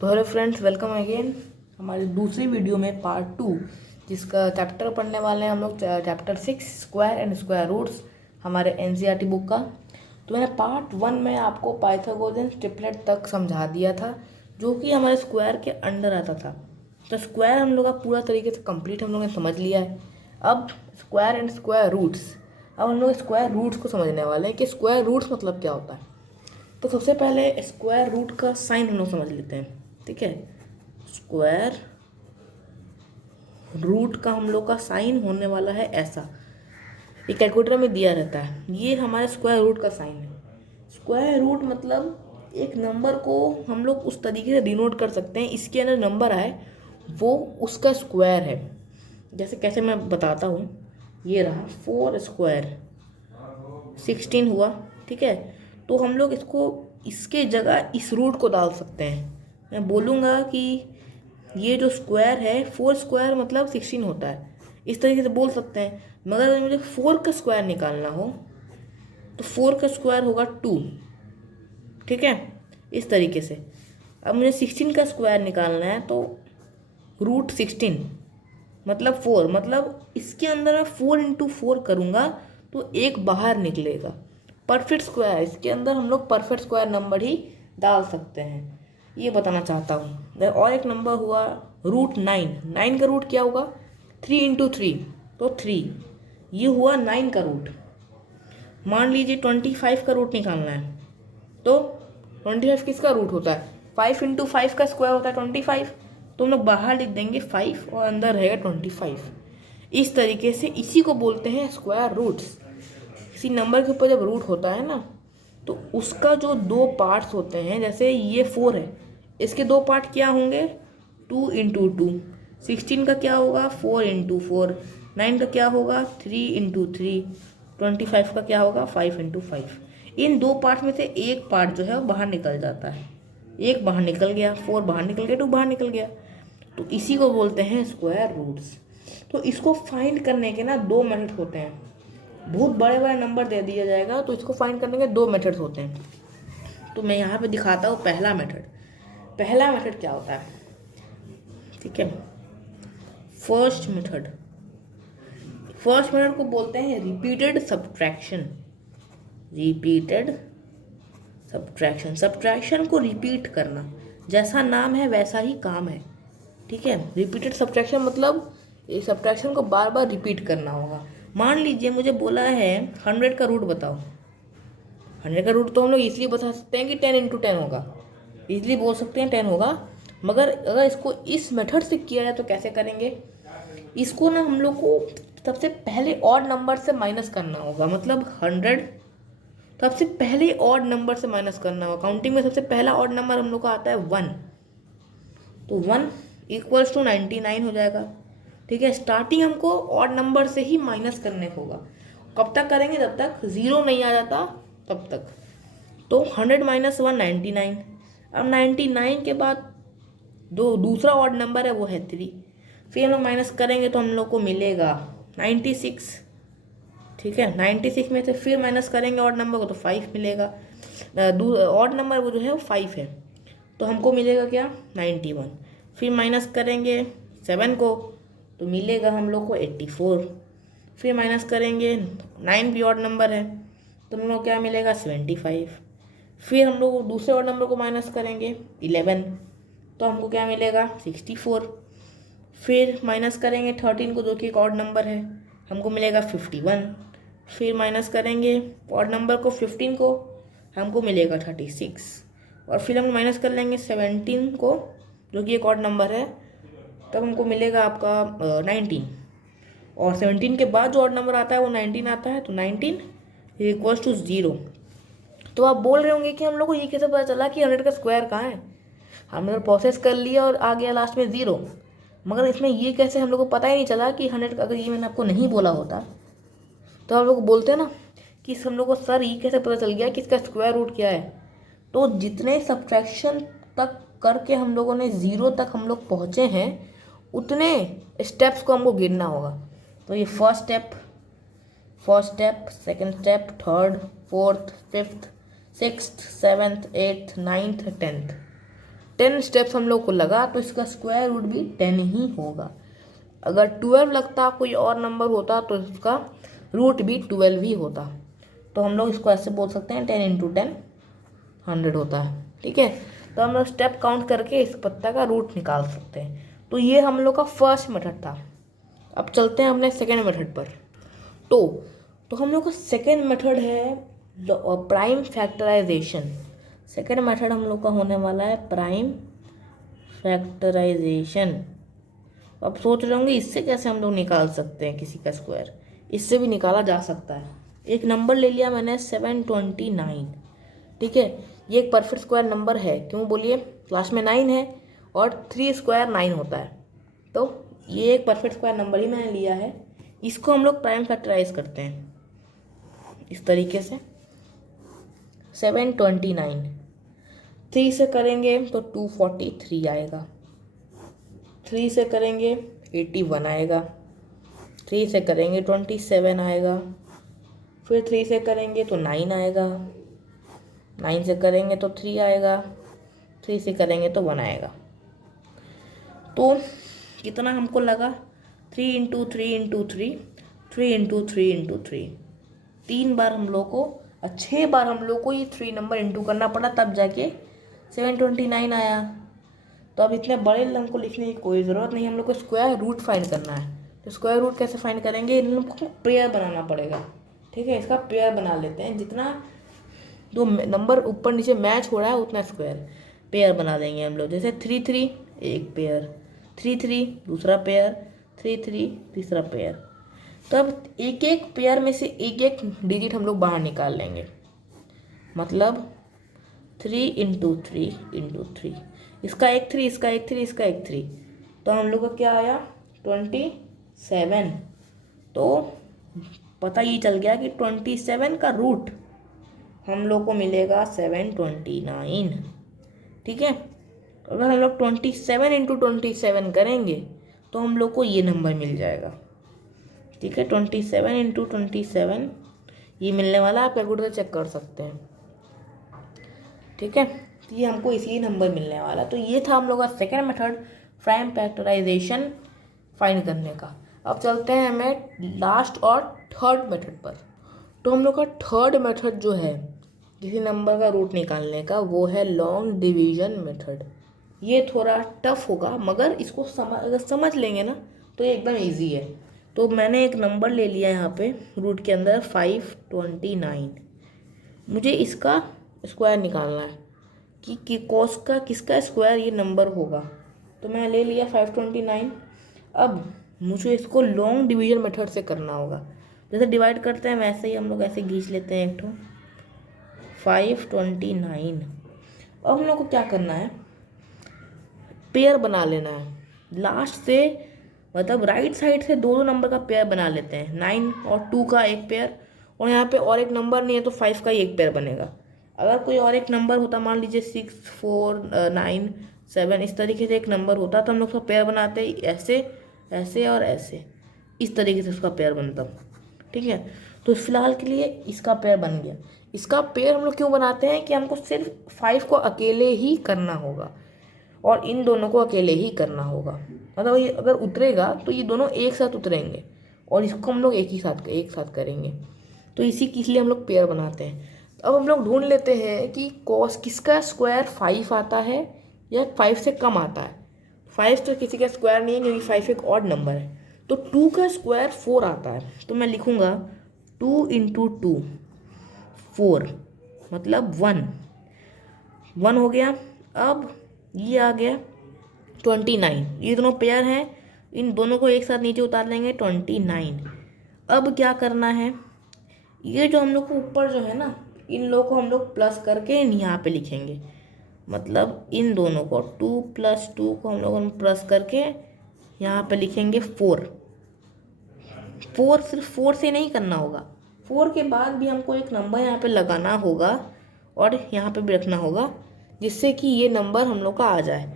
तो hello friends, welcome again हमारी दूसरी वीडियो में पार्ट 2, जिसका चैप्टर पढ़ने वाले हैं हम लोग chapter 6 square and square roots हमारे एनसीईआरटी बुक का। तो मैंने पार्ट 1 में आपको पाइथागोरस ट्रिपलेट तक समझा दिया था, जो कि हमारे स्क्वायर के अंडर आता था। तो स्क्वायर हम लोग का पूरा तरीके से कंप्लीट हम लोग ने समझ लिया है। अब स्क्वायर एंड स्क्वायर रूट्स, अब हम लोग स्क्वायर रूट्स को समझने वाले हैं कि स्क्वायर रूट्स मतलब क्या होता है। तो सबसे पहले स्क्वायर रूट का साइन हम लोग समझ लेते हैं, ठीक है। स्क्वायर रूट का हम लोग का साइन होने वाला है ऐसा, ये कैलकुलेटर में दिया रहता है। ये हमारे स्क्वायर रूट का साइन है। स्क्वायर रूट मतलब एक नंबर को हम लोग उस तरीके से डिनोट कर सकते हैं, इसके अंदर नंबर आए वो उसका स्क्वायर है। जैसे कैसे मैं बताता हूँ, ये रहा 4 स्क्वायर 16 हुआ, ठीक है। तो हम लोग इसको इसके जगह इस रूट को डाल सकते हैं। मैं बोलूँगा कि ये जो स्क्वायर है 4 स्क्वायर मतलब 16 होता है, इस तरीके से बोल सकते हैं। मगर अगर मुझे 4 का स्क्वायर निकालना हो तो 4 का स्क्वायर होगा 2, ठीक है, इस तरीके से। अब मुझे 16 का स्क्वायर निकालना है तो रूट 16 मतलब 4, मतलब इसके अंदर मैं 4 इंटू 4 करूँगा तो एक बाहर निकलेगा। परफेक्ट स्क्वायर, इसके अंदर हम लोग परफेक्ट स्क्वायर नंबर ही डाल सकते हैं, ये बताना चाहता हूँ। और एक नंबर हुआ रूट 9, 9 का रूट क्या होगा 3 इंटू 3, तो 3, ये हुआ 9 का रूट। मान लीजिए 25 का रूट निकालना है तो 25 किसका रूट होता है 5 इंटू 5 का स्क्वायर होता है 25, तो हम लोग बाहर लिख देंगे 5 और अंदर रहेगा 25। इस तरीके से इसी को बोलते हैं स्क्वायर रूट्स। किसी नंबर के ऊपर जब रूट होता है ना, तो उसका जो दो पार्ट्स होते हैं, जैसे ये 4 है, इसके दो पार्ट क्या होंगे 2 इंटू 2, 16 का क्या होगा 4 इंटू 4, 9 का क्या होगा 3 इंटू 3, 25 का क्या होगा 5 इंटू 5। इन दो पार्ट में से एक पार्ट जो है वो बाहर निकल जाता है, एक बाहर निकल गया, 4 बाहर निकल गया, 2 बाहर निकल गया, तो इसी को बोलते हैं स्क्वायर रूट्स। तो इसको फाइंड करने के ना दो मेथड होते हैं। बहुत बड़े बड़े नंबर दे दिया जाएगा तो इसको फाइंड करने के दो मेथड्स होते हैं। तो मैं यहाँ पे दिखाता हूँ पहला मेथड। पहला मेथड क्या होता है, ठीक है। फर्स्ट मेथड, फर्स्ट मेथड को बोलते हैं repeated subtraction. Repeated subtraction, subtraction को रिपीट करना, जैसा नाम है वैसा ही काम है, ठीक है। रिपीटेड सब्ट्रैक्शन मतलब ये सब्ट्रैक्शन को बार बार रिपीट करना होगा। मान लीजिए मुझे बोला है 100 का रूट बताओ। 100 का रूट तो हम लोग इसलिए बता सकते हैं कि 10 इंटू 10 होगा, इसलिए बोल सकते हैं 10 होगा। मगर अगर इसको इस मेथड से किया जाए तो कैसे करेंगे, इसको ना हम लोग को सबसे पहले ऑड नंबर से माइनस करना होगा। मतलब 100 सबसे पहले ऑड नंबर से माइनस करना होगा। काउंटिंग में सबसे पहला ऑड नंबर हम लोग का आता है 1, तो 1 इक्वल्स टू 99 हो जाएगा, ठीक है। स्टार्टिंग हमको ऑड नंबर से ही माइनस करने को होगा। कब तक करेंगे, जब तक 0 नहीं आ जाता तब तक। तो 100 माइनस 1 99। अब 99 के बाद दूसरा ऑड नंबर है वो है 3, फिर हम लोग माइनस करेंगे तो हम लोग को मिलेगा 96, ठीक है। 96 में से फिर माइनस करेंगे ऑड नंबर को तो 5 मिलेगा। ऑड नंबर वो जो है वो 5 है, तो हमको मिलेगा क्या 91। फिर माइनस करेंगे 7 को तो मिलेगा हम लोग को 84। फिर माइनस करेंगे 9 भी ऑड नंबर है तो हम लोग क्या मिलेगा 75। फिर हम लोग दूसरे ऑड नंबर को माइनस करेंगे 11, तो हमको क्या मिलेगा 64। फिर माइनस करेंगे 13 को जो कि एक ऑड नंबर है, हमको मिलेगा 51। फिर माइनस करेंगे ऑड नंबर को 15 को, हमको मिलेगा 36। और फिर हम माइनस कर लेंगे 17 को जो कि एक ऑड नंबर है, तब हमको मिलेगा आपका 19। और 17 के बाद जो ऑड नंबर आता है वो 19 आता है, तो 19 इक्वल्स टू 0। तो आप बोल रहे होंगे कि हम लोग को ये कैसे पता चला कि 100 का स्क्वायर कहाँ है। हमने तो प्रोसेस कर लिया और आ गया लास्ट में 0, मगर इसमें ये कैसे हम लोग को पता ही नहीं चला कि 100 का, अगर ये मैंने आपको नहीं बोला होता तो हम लोग बोलते हैं ना कि हम लोग को सर ये कैसे पता चल गया कि इसका स्क्वायर रूट क्या है। तो जितने सब्ट्रैक्शन तक करके हम लोगों ने 0 तक हम लोग पहुँचे हैं, उतने स्टेप्स को हमको गिनना होगा। तो ये first step, second step, third, fourth, fifth, sixth, seventh, eighth, ninth, 10th। 10 steps हम लोग को लगा तो इसका स्क्वायर रूट भी 10 ही होगा। अगर 12 लगता, कोई और नंबर होता, तो इसका रूट भी 12 ही होता। तो हम लोग इसको ऐसे बोल सकते हैं 10 इंटू 10 100 होता है। ठीक है, तो हम लोग स्टेप काउंट करके इस पत्ता का रूट निकाल सकते हैं। तो ये हम लोग का फर्स्ट मेथड था। अब चलते हैं अपने सेकेंड मेथड पर। तो हम लोग का सेकेंड मेथड है प्राइम फैक्टराइजेशन। सेकेंड मेथड हम लोग का होने वाला है प्राइम फैक्टराइजेशन। अब सोच रहे होंगे इससे कैसे हम लोग निकाल सकते हैं किसी का स्क्वायर। इससे भी निकाला जा सकता है। एक नंबर ले लिया मैंने 729। ठीक है, ये एक परफेक्ट स्क्वायर नंबर है। क्यों बोलिए, क्लास में 9 है और 3 स्क्वायर 9 होता है। तो ये एक परफेक्ट स्क्वायर नंबर ही मैंने लिया है। इसको हम लोग प्राइम फैक्टराइज करते हैं इस तरीके से। 729 3 से करेंगे तो 243 आएगा। 3 से करेंगे 81 आएगा। 3 से करेंगे 27 आएगा। फिर 3 से करेंगे तो 9 आएगा। 9 से करेंगे तो 3 आएगा। 3 से करेंगे तो 1 आएगा। तो कितना हमको लगा, 3 इंटू 3 इंटू 3, 3 इंटू 3 इंटू 3, 3 बार हम लोग को 6 बार हम लोग को ये 3 नंबर इंटू करना पड़ा, तब जाके 729 आया। तो अब इतने बड़े नंबर को लिखने की कोई ज़रूरत नहीं, हम लोग को स्क्वायर रूट फाइंड करना है। तो स्क्वायर रूट कैसे फाइंड करेंगे, इन लोग को पेयर बनाना पड़ेगा। ठीक है, इसका पेयर बना लेते हैं। जितना दो नंबर ऊपर नीचे मैच हो रहा है उतना स्क्वायर पेयर बना देंगे हम लोग। जैसे 3 3 एक पेयर, 3 3 दूसरा पेयर, 3 3 तीसरा पेयर। तो अब एक एक पेयर में से एक एक डिजिट हम लोग बाहर निकाल लेंगे। मतलब 3 इंटू 3 इंटू 3, इसका एक 3, इसका एक 3, इसका एक 3, तो हम लोग का क्या आया 27। तो पता ये चल गया कि 27 का रूट हम लोग को मिलेगा 729। ठीक है, अगर हम लोग 27 इंटू 27 करेंगे तो हम लोग को ये नंबर मिल जाएगा। ठीक है, 27 इंटू 27 ये मिलने वाला, आप कैलकुलेटर चेक कर सकते हैं। ठीक है, तो ये हमको इसी नंबर मिलने वाला। तो ये था हम लोग का second method prime factorization find करने का। अब चलते हैं हमें लास्ट और थर्ड मेथड पर। तो हम लोग का थर्ड मेथड जो है किसी नंबर का रूट निकालने का, वो है लॉन्ग डिवीजन मेथड। ये थोड़ा टफ होगा, मगर इसको अगर समझ लेंगे ना तो ये एकदम इजी है। तो मैंने एक नंबर ले लिया यहाँ पे रूट के अंदर 529। मुझे इसका स्क्वायर निकालना है कि कॉस का किसका स्क्वायर ये नंबर होगा। तो मैं ले लिया 529। अब मुझे इसको लॉन्ग डिवीजन मेथड से करना होगा। जैसे डिवाइड करते हैं वैसे ही हम लोग ऐसे खींच लेते हैं एक ठो 529। अब हम लोग को क्या करना है, पेयर बना लेना है लास्ट से। मतलब राइट साइड से दो नंबर का पेयर बना लेते हैं, 9 और 2 का एक पेयर, और यहाँ पे और एक नंबर नहीं है तो 5 का ही एक पेयर बनेगा। अगर कोई और एक नंबर होता, मान लीजिए 6 4 9 7, इस तरीके से एक नंबर होता तो हम लोग उसका पेयर बनाते ऐसे ऐसे और ऐसे, इस तरीके से उसका पेयर बनता। ठीक है, तो फिलहाल के लिए इसका पेयर बन गया। इसका पेयर हम लोग क्यों बनाते हैं कि हमको सिर्फ 5 को अकेले ही करना होगा और इन दोनों को अकेले ही करना होगा। मतलब ये अगर उतरेगा तो ये दोनों एक साथ उतरेंगे और इसको हम लोग एक साथ करेंगे। तो इसी के लिए हम लोग पेयर बनाते हैं। अब हम लोग ढूंढ लेते हैं कि कॉस किसका स्क्वायर 5 आता है या 5 से कम आता है। 5 तो किसी का स्क्वायर नहीं है क्योंकि 5 एक ऑड नंबर है। तो 2 का स्क्वायर 4 आता है। तो मैं लिखूँगा 2 इंटू 2 4, मतलब 1 हो गया। अब ये आ गया 29। ये दोनों पेयर हैं, इन दोनों को एक साथ नीचे उतार लेंगे 29। अब क्या करना है, ये जो हम लोग को ऊपर जो है ना, इन लोगों को हम लोग प्लस करके यहाँ पे लिखेंगे। मतलब इन दोनों को 2 + 2 को हम लोग प्लस करके यहाँ पे लिखेंगे 4। सिर्फ 4 से नहीं करना होगा, 4 के बाद भी हमको एक नंबर यहाँ पे लगाना होगा और यहाँ पे भी रखना होगा, जिससे कि ये नंबर हम लोग का आ जाए।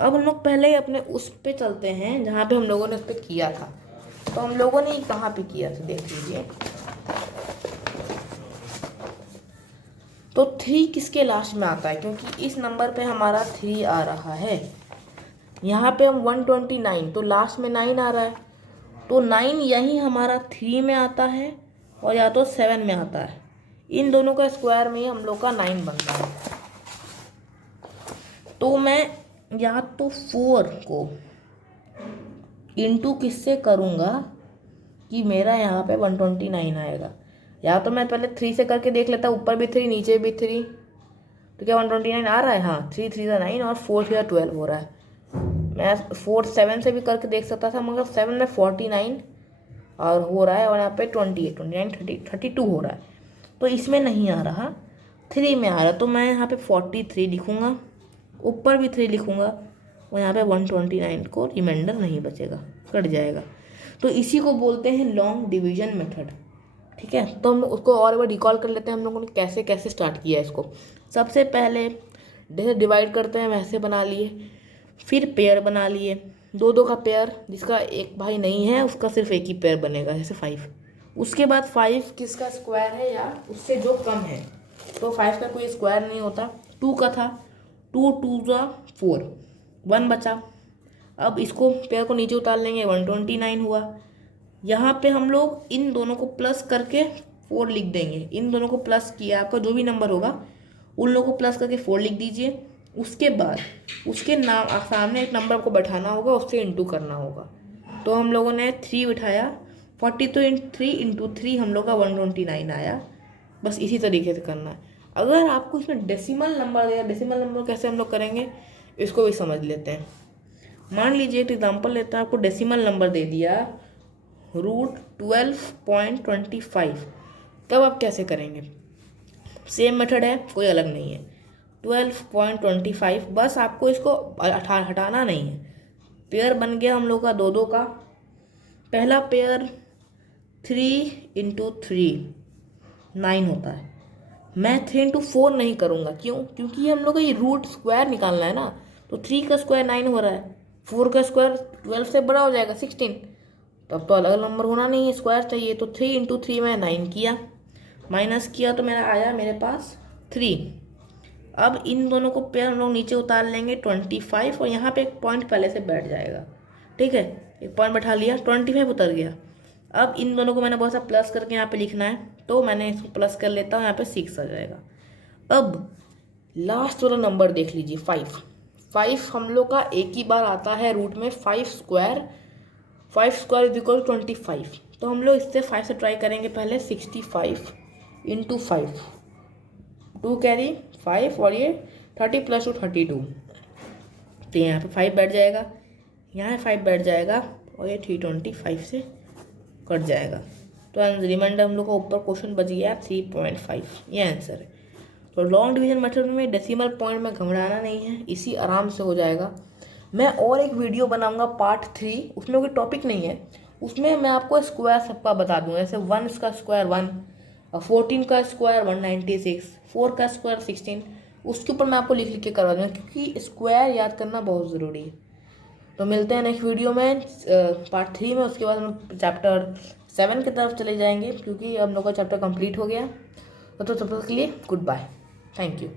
अब हम लोग पहले ही अपने उस पे चलते हैं जहाँ पे हम लोगों ने उस पर किया था। तो हम लोगों ने कहाँ पे किया था देख लीजिए। तो 3 किसके लास्ट में आता है, क्योंकि इस नंबर पे हमारा 3 आ रहा है। यहाँ पे हम 129, तो लास्ट में 9 आ रहा है, तो 9 यही हमारा 3 में आता है और या तो 7 में आता है। इन दोनों का स्क्वायर में ही हम लोग का 9 बनता है। तो मैं या तो 4 को इंटू किससे करूँगा कि मेरा यहाँ पे 129 आएगा, या तो मैं पहले 3 से करके देख लेता, ऊपर भी 3 नीचे भी 3, तो क्या 129 आ रहा है। हाँ, 3 3 9 और 4 3 12 हो रहा है। मैं 4 7 से भी करके देख सकता था, मगर 7 में 49 और हो रहा है, और यहाँ पे 28 29 30 32 हो रहा है, तो इसमें नहीं आ रहा, 3 में आ रहा। तो मैं यहाँ पे 43 लिखूँगा, ऊपर भी 3 लिखूँगा, और यहाँ पे 129 को रिमाइंडर नहीं बचेगा, कट जाएगा। तो इसी को बोलते हैं लॉन्ग डिवीजन मेथड। ठीक है, तो हम उसको और एक बार रिकॉल कर लेते हैं हम लोगों ने कैसे कैसे स्टार्ट किया है इसको। सबसे पहले जैसे डिवाइड करते हैं वैसे बना लिए, फिर पेयर बना लिए, 2 का पेयर, जिसका एक भाई नहीं है उसका सिर्फ एक ही पेयर बनेगा, जैसे 5। उसके बाद 5 किसका स्क्वायर है या उससे जो कम है, तो 5 का कोई स्क्वायर नहीं होता। 2 का था, 2 2 4, 1 बचा। अब इसको पेयर को नीचे उतार लेंगे, 129 हुआ। यहाँ पे हम लोग इन दोनों को प्लस करके 4 लिख देंगे। इन दोनों को प्लस किया, आपका जो भी नंबर होगा उन लोगों को प्लस करके 4 लिख दीजिए। उसके बाद उसके नाम सामने एक नंबर को बैठाना होगा, उससे इंटू करना होगा। तो हम लोगों ने 3 बिठाया, 43 इंटू 3 हम लोग का 129 आया। बस इसी तरीके से करना है। अगर आपको इसमें डेसिमल नंबर दिया, डेसिमल नंबर कैसे हम लोग करेंगे इसको भी समझ लेते हैं। मान लीजिए एक एग्जाम्पल लेते हैं, आपको डेसिमल नंबर दे दिया √12.25, तब आप कैसे करेंगे। सेम मेथड है, कोई अलग नहीं है। 12.25, बस आपको इसको हटाना नहीं है। पेयर बन गया हम लोग का 2 का। पहला पेयर 3 इंटू 3 9 होता है। मैं 3 इंटू 4 नहीं करूँगा, क्यों, क्योंकि हम लोग का ये रूट स्क्वायर निकालना है ना। तो 3 का स्क्वायर 9 हो रहा है, 4 का स्क्वायर 12 से बड़ा हो जाएगा 16, तब तो अलग नंबर होना नहीं है, स्क्वायर चाहिए। तो 3 इंटू 3 में 9 किया, माइनस किया तो मेरा आया मेरे पास 3। अब इन दोनों को पेयर हम लोग नीचे उतार लेंगे 25, और यहाँ पे एक पॉइंट पहले से बैठ जाएगा। ठीक है, एक पॉइंट बैठा लिया, 25 उतर गया। अब इन दोनों को मैंने बहुत सा प्लस करके यहाँ पे लिखना है, तो मैंने इसको प्लस कर लेता हूँ, यहाँ पे 6 आ जाएगा। अब लास्ट वाला नंबर देख लीजिए 5। 5 हम लोग का एक ही बार आता है रूट में, 5 स्क्वायर इज इक्वल 25। तो हम लोग इससे 5 से ट्राई करेंगे पहले। 65 इंटू 5, 2 कैरी 5, और ये 30 + 2 32, तो यहाँ पे 5 बैठ जाएगा, यहाँ 5 बैठ जाएगा, और ये 325 से कट जाएगा। तो रिमाइंडर हम लोग का ऊपर क्वेश्चन बच गया 3.5, ये आंसर है। तो लॉन्ग डिवीजन मेथड में डेसिमल पॉइंट में घबराना नहीं है, इसी आराम से हो जाएगा। मैं और एक वीडियो बनाऊंगा पार्ट 3, उसमें कोई टॉपिक नहीं है, उसमें मैं आपको स्क्वायर सबका बता दूंगा। जैसे 1 का स्क्वायर 1, 14 का स्क्वायर 196, 4 का स्क्वायर 16, उसके ऊपर मैं आपको लिख के करवा दूँगा, क्योंकि स्क्वायर याद करना बहुत ज़रूरी है। तो मिलते हैं नेक्स्ट वीडियो में पार्ट 3 में। उसके बाद हम चैप्टर 7 की तरफ चले जाएंगे, क्योंकि हम लोग का चैप्टर कंप्लीट हो गया। तो तब तक के लिए गुड बाय, थैंक यू।